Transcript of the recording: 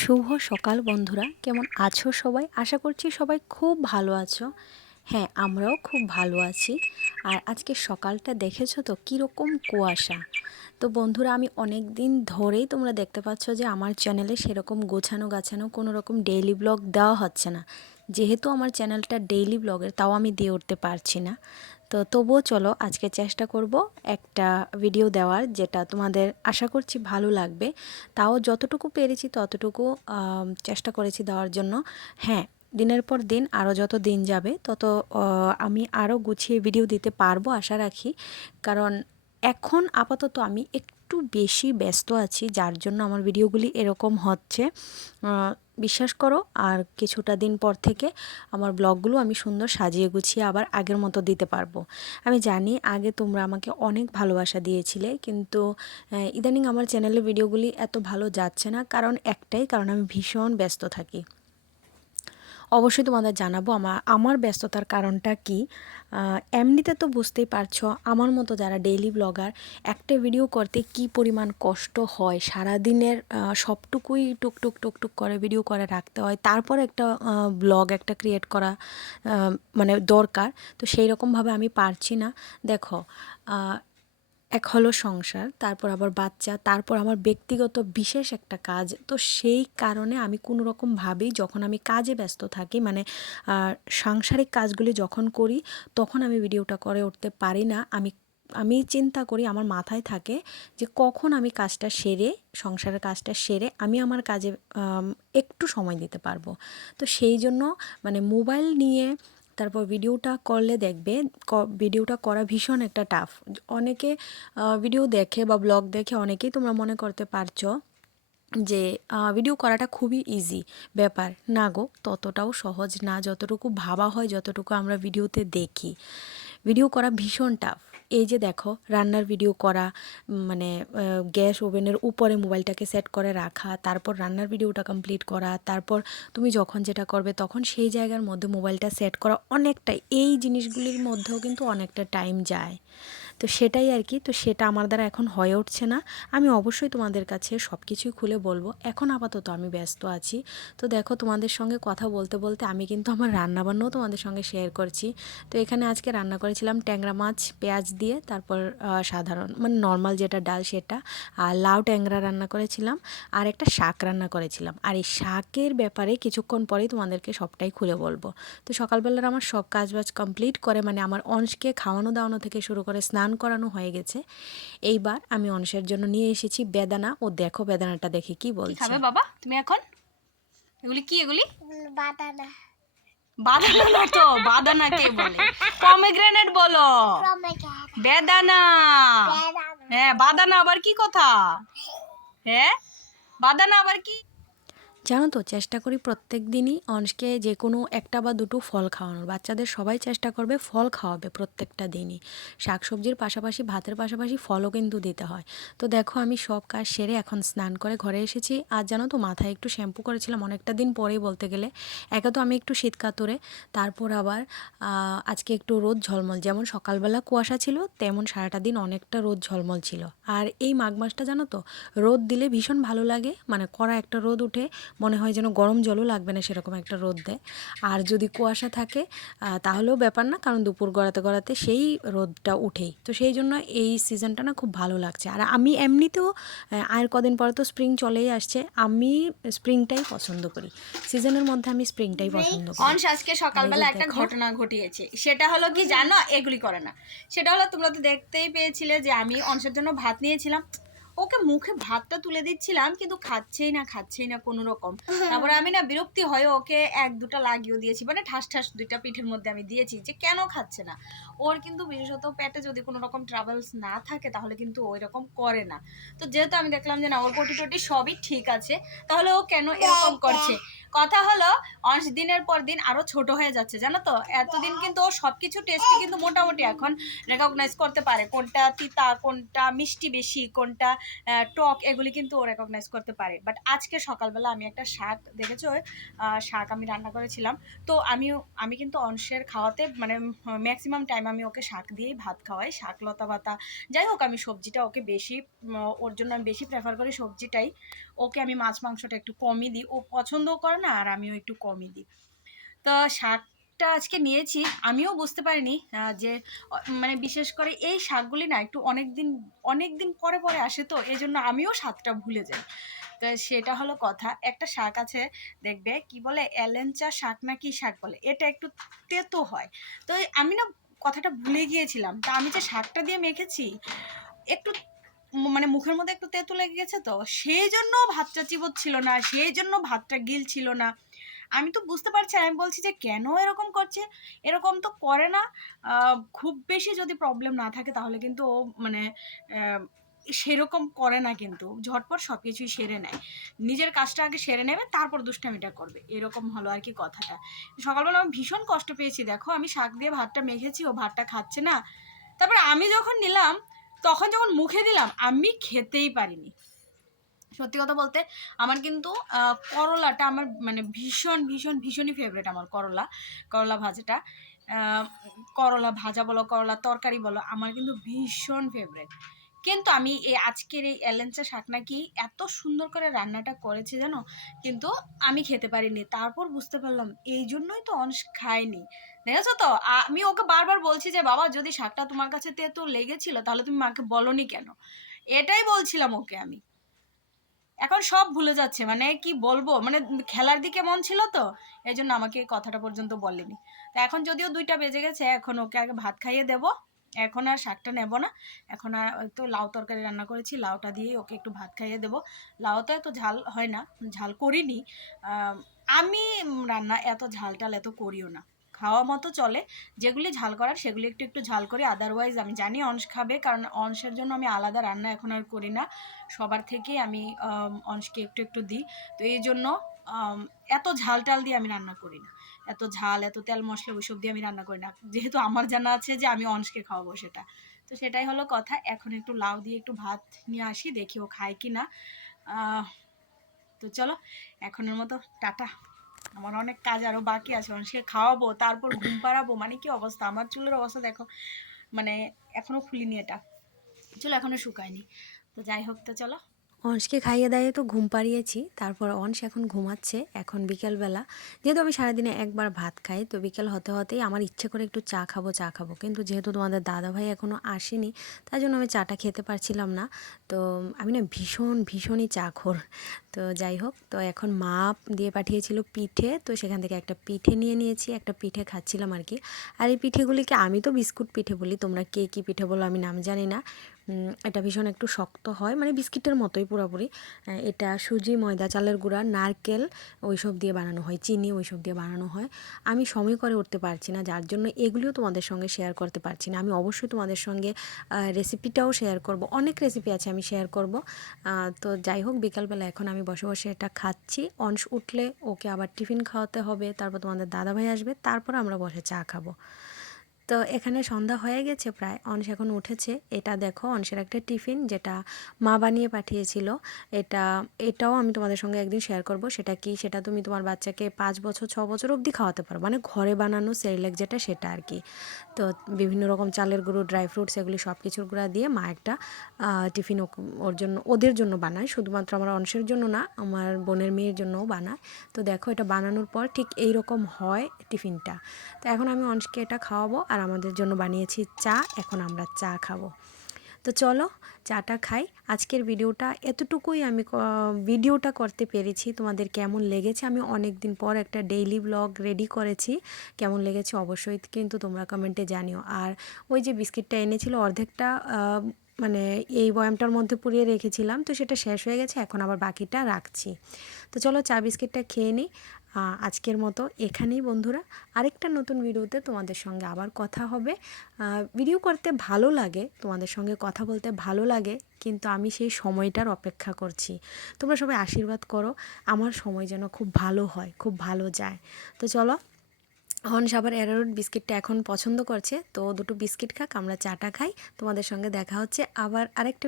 শুভ সকাল বন্ধুরা, কেমন আছো সবাই? আশা করছি সবাই খুব ভালো আছো। হ্যাঁ আমরাও খুব ভালো আছি। আর আজকে সকালটা দেখেছ তো? কীরকম কুয়াশা। তো বন্ধুরা, আমি অনেক দিন ধরেই তোমরা দেখতে পাচ্ছ যে আমার চ্যানেলে সেরকম গোছানো গাছানো কোনো রকম ডেইলি ব্লগ দেওয়া হচ্ছে না। যেহেতু আমার চ্যানেলটা ডেইলি ব্লগের তাও আমি দিয়ে উঠতে পারছি না। তো তবুও চলো আজকে চেষ্টা করব একটা ভিডিও দেওয়ার, যেটা তোমাদের আশা করছি ভালো লাগবে। তাও যতটুকু পেরেছি ততটুকু চেষ্টা করেছি দেওয়ার জন্য। হ্যাঁ দিনের পর দিন আরও যত দিন যাবে, তত আমি আরও গুছিয়ে ভিডিও দিতে পারব, আশা রাখি। কারণ এখন আপাতত আমি একটু বেশি ব্যস্ত আছি, যার জন্য আমার ভিডিওগুলি এরকম হচ্ছে। বিশ্বাস করো, আর কিছুটা দিন পর থেকে আমার ব্লগগুলো আমি সুন্দর সাজিয়ে গুছিয়ে আবার আগের মতো দিতে পারব। আমি জানি আগে তোমরা আমাকে অনেক ভালোবাসা দিয়েছিলে, কিন্তু ইদানিং আমার চ্যানেলের ভিডিওগুলি এত ভালো যাচ্ছে না, কারণ একটাই, কারণ আমি ভীষণ ব্যস্ত থাকি। অবশ্যই তোমাদের জানাব আমার আমার ব্যস্ততার কারণটা কি? এমনিতে তো বুঝতেই পারছ, আমার মতো যারা ডেইলি ব্লগার একটা ভিডিও করতে কি পরিমাণ কষ্ট হয়? সারাদিনের সবটুকুই টুকটুক টুকটুক করে ভিডিও করে রাখতে হয়। তারপর একটা ব্লগ একটা ক্রিয়েট করা মানে দরকার। তো সেই রকমভাবে আমি পারছি না। দেখো এক হলো সংসার, তারপর আবার বাচ্চা, তারপর আমার ব্যক্তিগত বিশেষ একটা কাজ। তো সেই কারণে আমি কোনো রকমভাবেই যখন আমি কাজে ব্যস্ত থাকি মানে সাংসারিক কাজগুলি যখন করি, তখন আমি ভিডিওটা করে উঠতে পারি না। আমি আমি চিন্তা করি আমার মাথায় থাকে যে কখন আমি কাজটা সেরে, সংসারের কাজটা সেরে আমি আমার কাজে একটু সময় দিতে পারব। তো সেই জন্য মানে মোবাইল নিয়ে তারপর ভিডিওটা করলে দেখবে ভিডিওটা করা ভীষণ একটা টাফ অনেকে ভিডিও দেখে বা ব্লগ দেখে অনেকেই তোমরা মনে করতে পারছ যে ভিডিও করাটা খুবই ইজি ব্যাপার। না গো, ততটাও সহজ না, যতটুকু ভাবা হয়, যতটুকু আমরা ভিডিওতে দেখি। ভিডিও করা ভীষণ টাফ এই যে দেখো, রান্নার ভিডিও করা মানে গ্যাস ওভেনের উপরে মোবাইলটাকে সেট করে রাখা, তারপর রান্নার ভিডিওটা কমপ্লিট করা, তারপর তুমি যখন যেটা করবে তখন সেই জায়গার মধ্যে মোবাইলটা সেট করা, অনেকটা এই জিনিসগুলির মধ্যেও কিন্তু অনেকটা টাইম যায়। তো সেটাই আর কি, তো সেটা আমার দ্বারা এখন হয়ে উঠছে না। আমি অবশ্যই তোমাদের কাছে সব কিছুই খুলে বলব। এখন আপাতত আমি ব্যস্ত আছি। তো দেখো তোমাদের সঙ্গে কথা বলতে বলতে আমি কিন্তু আমার রান্নাবান্নাও তোমাদের সঙ্গে শেয়ার করছি। তো এখানে আজকে রান্না করেছিলাম ট্যাংরা মাছ, পেঁয়াজ দিয়ে, তারপর সাধারণ মানে নর্মাল যেটা ডাল সেটা, আর লাউ ট্যাংরা রান্না করেছিলাম, আর একটা শাক রান্না করেছিলাম। আর এই শাকের ব্যাপারে কিছুক্ষণ পরেই তোমাদেরকে সবটাই খুলে বলব। তো সকালবেলার আমার সব কাজ বাজ কমপ্লিট করে মানে আমার অংশকে খাওয়ানো দাওয়ানো থেকে শুরু করে স্নান করানো হয়ে গেছে। এইবার আমি অংশের জন্য নিয়ে এসেছি বেদানা। ও দেখো বেদানাটা দেখে কি কি বলছে। খাবে বাবা? তুমি এখন? এগুলি কি এগুলি? বাদানা। বাদানা না তো বাদানা কে বলে? পমেগ্রেনেট বলো। বেদানা। হ্যাঁ বাদানা আবার কি কথা? হ্যাঁ বাদানা আবার কি? জানো তো, চেষ্টা করি প্রত্যেক দিনই অংশকে যে কোনো একটা বা দুটো ফল খাওয়ানোর। বাচ্চাদের সবাই চেষ্টা করবে ফল খাওয়াবে প্রত্যেকটা দিনই। শাকসবজির পাশাপাশি, ভাতের পাশাপাশি ফলও কিন্তু দিতে হয়। তো দেখো, আমি সব কাজ সেরে এখন স্নান করে ঘরে এসেছি। আর জানো তো, মাথায় একটু শ্যাম্পু করেছিলাম অনেকটা দিন পরেই বলতে গেলে। একে তো আমি একটু শীত কাতরে তারপর আবার আজকে একটু রোদ ঝলমল। যেমন সকালবেলা কুয়াশা ছিল, তেমন সারাটা দিন অনেকটা রোদ ঝলমল ছিল। আর এই মাঘ মাসটা জানো তো, রোদ দিলে ভীষণ ভালো লাগে। মানে কড়া একটা রোদ উঠে মনে হয় যেন গরম জলও লাগবে না সেরকম একটা রোদ। দেয় আর যদি কুয়াশা থাকে তাহলেও ব্যাপার না কারণ দুপুর গড়াতে গড়াতে সেই রোদটা উঠেই। তো সেই জন্য এই সিজনটা না খুব ভালো লাগছে। আর আমি এমনিতেও আর কদিন পরে তো স্প্রিং চলেই আসছে আমি স্প্রিংটাই পছন্দ করি। সিজনের মধ্যে আমি স্প্রিংটাই পছন্দ করি। অংশ আজকে সকালবেলা একটা ঘটনা ঘটিয়েছে। সেটা হলো কি জানো এগুলি করে না। সেটা হলো তোমরা তো দেখতেই পেয়েছিলে যে আমি অংশের জন্য ভাত নিয়েছিলাম। ওকে মুখে ভাতটা তুলে দিচ্ছিলাম কিন্তু খাচ্ছেই না খাচ্ছেই না কোনো রকম তারপরে আমি না বিরক্তি হয়ে ওকে এক দুটা লাগিয়েও দিয়েছি মানে ঠাস ঠাস দুইটা পিঠের মধ্যে আমি দিয়েছি যে কেন খাচ্ছে না। ওর কিন্তু বিশেষত পেটে যদি কোনো রকম ট্রাভেলস না থাকে তাহলে কিন্তু ওই রকম করে না। তো যেহেতু আমি দেখলাম যে না ওর পটি টটি সবই ঠিক আছে তাহলে ও কেন এরকম করছে? কথা হলো অংশ দিনের পর দিন আরও ছোট হয়ে যাচ্ছে জানো তো? এতদিন কিন্তু ও সবকিছু টেস্টি কিন্তু মোটামুটি এখন রেকগনাইজ করতে পারে কোনটা তিতা কোনটা মিষ্টি বেশি কোনটা টক এগুলি কিন্তু ও রেকগনাইজ করতে পারে। বাট আজকে সকালবেলা আমি একটা শাক দেখেছ? শাক আমি রান্না করেছিলাম। তো আমি আমি কিন্তু অংশের খাওয়াতে মানে ম্যাক্সিমাম টাইম আমি ওকে শাক দিয়েই ভাত খাওয়াই, শাক লতা পাতা। যাই হোক, আমি সবজিটা ওকে বেশি ওর জন্য আমি বেশি প্রেফার করি সবজিটাই। ওকে আমি মাছ মাংসটা একটু কমই দিই। ও পছন্দও করে না, আর আমিও একটু কমই দিই। তো শাকটা আজকে নিয়েছি। আমিও বুঝতে পারিনি যে মানে বিশেষ করে এই শাকগুলি না একটু অনেক দিন অনেক দিন পরে পরে আসে তো এই জন্য আমিও স্বাদটা ভুলে যাই। তো সেটা হলো কথা, একটা শাক আছে, দেখবে, কি বলে এলেঞ্চা শাক না কি শাক বলে, এটা একটু তেতো হয়। তো আমি না কথাটা ভুলে গিয়েছিলাম, তা আমি যে শাকটা দিয়ে মেখেছি, একটু মানে মুখের মধ্যে একটু তেতো লেগে গেছে তো, সেই জন্য ভাতটা চিবোচ্ছিল না, সেই জন্য ভাতটা গিল ছিল না। আমি তো বুঝতে পারছি, আমি বলছি যে কেন এরকম করছে? এরকম তো করে না। খুব বেশি যদি প্রবলেম না থাকে তাহলে কিন্তু ও মানে সেরকম করে না কিন্তু। ঝটপট সব কিছুই সেরে নেয়। নিজের কাজটা আগে সেরে নেবে, তারপর দুষ্টামিটা করবে। এরকম হলো আর কি কথাটা। সকালবেলা আমি ভীষণ কষ্ট পেয়েছি, দেখো। আমি শাক দিয়ে ভাতটা মেখেছি, ও ভাতটা খাচ্ছে না। তারপর আমি যখন নিলাম, তখন যখন মুখে দিলাম, আমি খেতেই পারিনি। সত্যি কথা বলতে আমার কিন্তু করলাটা আমার মানে ভীষণ ভীষণ, ভীষণই ফেভারিট আমার করলা করলা ভাজাটা। করলা ভাজা বলো, করলা তরকারি বলো, আমার কিন্তু ভীষণ ফেভারিট কিন্তু আমি এই আজকের এই এলেঞ্চা শাক নাকি এত সুন্দর করে রান্নাটা করেছে জানো, কিন্তু আমি খেতে পারিনি। তারপর বুঝতে পারলাম এই জন্যই তো অংশ খায়নি দেখেছ তো? আমি ওকে বারবার বলছি যে, বাবা, যদি শাকটা তোমার কাছে তেতো লেগেছিল, তাহলে তুমি মাকে বলনি কেন? এটাই বলছিলাম ওকে আমি। এখন সব ভুলে যাচ্ছে মানে কি বলব? মানে খেলার দিকে মন ছিল তো এই জন্য আমাকে কথাটা পর্যন্ত বলেনি। তো এখন যদিও দুইটা বেজে গেছে, এখন ওকে আগে ভাত খাইয়ে দেব। এখন আর শাকটা নেব না, এখন আর তো লাউ তরকারি রান্না করেছি, লাউটা দিয়েই ওকে একটু ভাত খাইয়ে দেবো। লাউতে এত ঝাল হয় না, ঝাল করিনি। আমি রান্না এত ঝাল টাল এত করিও না। খাওয়া মতো চলে। যেগুলি ঝাল করার সেগুলি একটু একটু ঝাল করি। আদারওয়াইজ আমি জানি অংশ খাবে, কারণ অংশের জন্য আমি আলাদা রান্না এখন আর করি না। সবার থেকে আমি অংশকে একটু একটু দিই। তো এই জন্য এত ঝাল টাল দিয়ে আমি রান্না করি না। এত ঝাল, এত তেল মশলা ওইসব দিয়ে আমি রান্না করি না। যেহেতু আমার জানা আছে যে আমি অংশকে খাওয়াবো সেটা। তো সেটাই হলো কথা। এখন একটু লাউ দিয়ে একটু ভাত নিয়ে আসি, দেখি ও খায় কি না তো চলো, এখনের মতো, টাটা। আমার অনেক কাজ আরও বাকি আছে অংশকে খাওয়াবো, তারপর ঘুম পাড়াবো মানে কি অবস্থা? আমার চুলের অবস্থা দেখো মানে এখনও খুলিনি এটা। চুল এখনও শুকায়নি। তো যাই হোক, তো চলো। অংশকে খাইয়ে দাইয়ে তো ঘুম পাড়িয়েছি। তারপর অংশ এখন ঘুমাচ্ছে, এখন বিকেলবেলা। যেহেতু আমি সারাদিনে একবার ভাত খাই, তো বিকেল হতে হতেই আমার ইচ্ছে করে একটু চা খাব চা খাব। কিন্তু যেহেতু তোমাদের দাদাভাই এখনও আসেনি তাই জন্য আমি চাটা খেতে পারছিলাম না। তো আমি না ভীষণ, ভীষণই চা খোর তো যাই হোক, তো এখন মা দিয়ে পাঠিয়েছিল পিঠে, তো সেখান থেকে একটা পিঠে নিয়ে নিয়েছি, একটা পিঠে খাচ্ছিলাম আর কি। আর এই পিঠেগুলিকে আমি তো বিস্কুট পিঠে বলি, তোমরা কে কী পিঠে বলো আমি নাম জানি না। এটা ভীষণ একটু শক্ত হয় মানে বিস্কিটের মতোই পুরোপুরি। এটা সুজি, ময়দা, চালের গুঁড়া, নারকেল ওইসব দিয়ে বানানো হয়, চিনি ওইসব দিয়ে বানানো হয়। আমি সময় করে উঠতে পারছি না, যার জন্য এগুলিও তোমাদের সঙ্গে শেয়ার করতে পারছি না। আমি অবশ্যই তোমাদের সঙ্গে রেসিপিটাও শেয়ার করব, অনেক রেসিপি আছে আমি শেয়ার করব। তো যাই হোক, বিকালবেলা এখন আমি বসে বসে এটা খাচ্ছি। অংশ উঠলে ওকে আবার টিফিন খাওয়াতে হবে, তারপর তোমাদের দাদাভাই আসবে, তারপর আমরা বসে চা খাব। তো এখানে সন্ধ্যা হয়ে গেছে প্রায়। অংশ এখন উঠেছে। এটা দেখো অংশের একটা টিফিন যেটা মা বানিয়ে পাঠিয়েছিল। এটা, এটাও আমি তোমাদের সঙ্গে একদিন শেয়ার করব। সেটা কি? সেটা তুমি তোমার বাচ্চাকে পাঁচ বছর, ছ বছর অবধি খাওয়াতে পারো। মানে ঘরে বানানো সেরিলেক যেটা, সেটা আর কি। তো বিভিন্ন রকম চালের গুঁড়ো ড্রাই ফ্রুটস এগুলি সব কিছুর গুঁড়া দিয়ে মা একটা টিফিন ওর জন্য, ওদের জন্য বানায়। শুধুমাত্র আমার অংশের জন্য না, আমার বোনের মেয়ের জন্যও বানায়। তো দেখো, এটা বানানোর পর ঠিক এই রকম হয় টিফিনটা। তো এখন আমি অংশকে এটা খাওয়াবো। আর আমাদের জন্য বানিয়েছি চা, এখন আমরা চা খাব। তো চলো, চাটা খাই। আজকের ভিডিওটা এতটুকুই আমি ভিডিওটা করতে পেরেছি। তোমাদের কেমন লেগেছে? আমি অনেক দিন পর একটা ডেইলি ব্লগ রেডি করেছি। কেমন লেগেছে? অবশ্যই কিন্তু তোমরা কমেন্টে জানিও। আর ওই যে বিস্কিটটা এনেছিল, অর্ধেকটা মানে এই বয়ামটার মধ্যে পুড়িয়ে রেখেছিলাম। তো সেটা শেষ হয়ে গেছে, এখন আবার বাকিটা রাখছি। তো চলো, চা, বিস্কিটটা খেয়ে নিই আজকের মতো এখানেই বন্ধুরা। আরেকটা নতুন ভিডিওতে তোমাদের সঙ্গে আবার কথা হবে। ভিডিও করতে ভালো লাগে, তোমাদের সঙ্গে কথা বলতে ভালো লাগে, কিন্তু আমি সেই সময়টার অপেক্ষা করছি। তোমরা সবাই আশীর্বাদ করো, আমার সময় যেন খুব ভালো হয়, খুব ভালো যায়। তো চলো হনস আবার অ্যারোরুট বিস্কিটটা এখন পছন্দ করছে, তো দুটো বিস্কিট খাক, আমরা চাটা খাই। তোমাদের সঙ্গে দেখা হচ্ছে আবার আরেকটা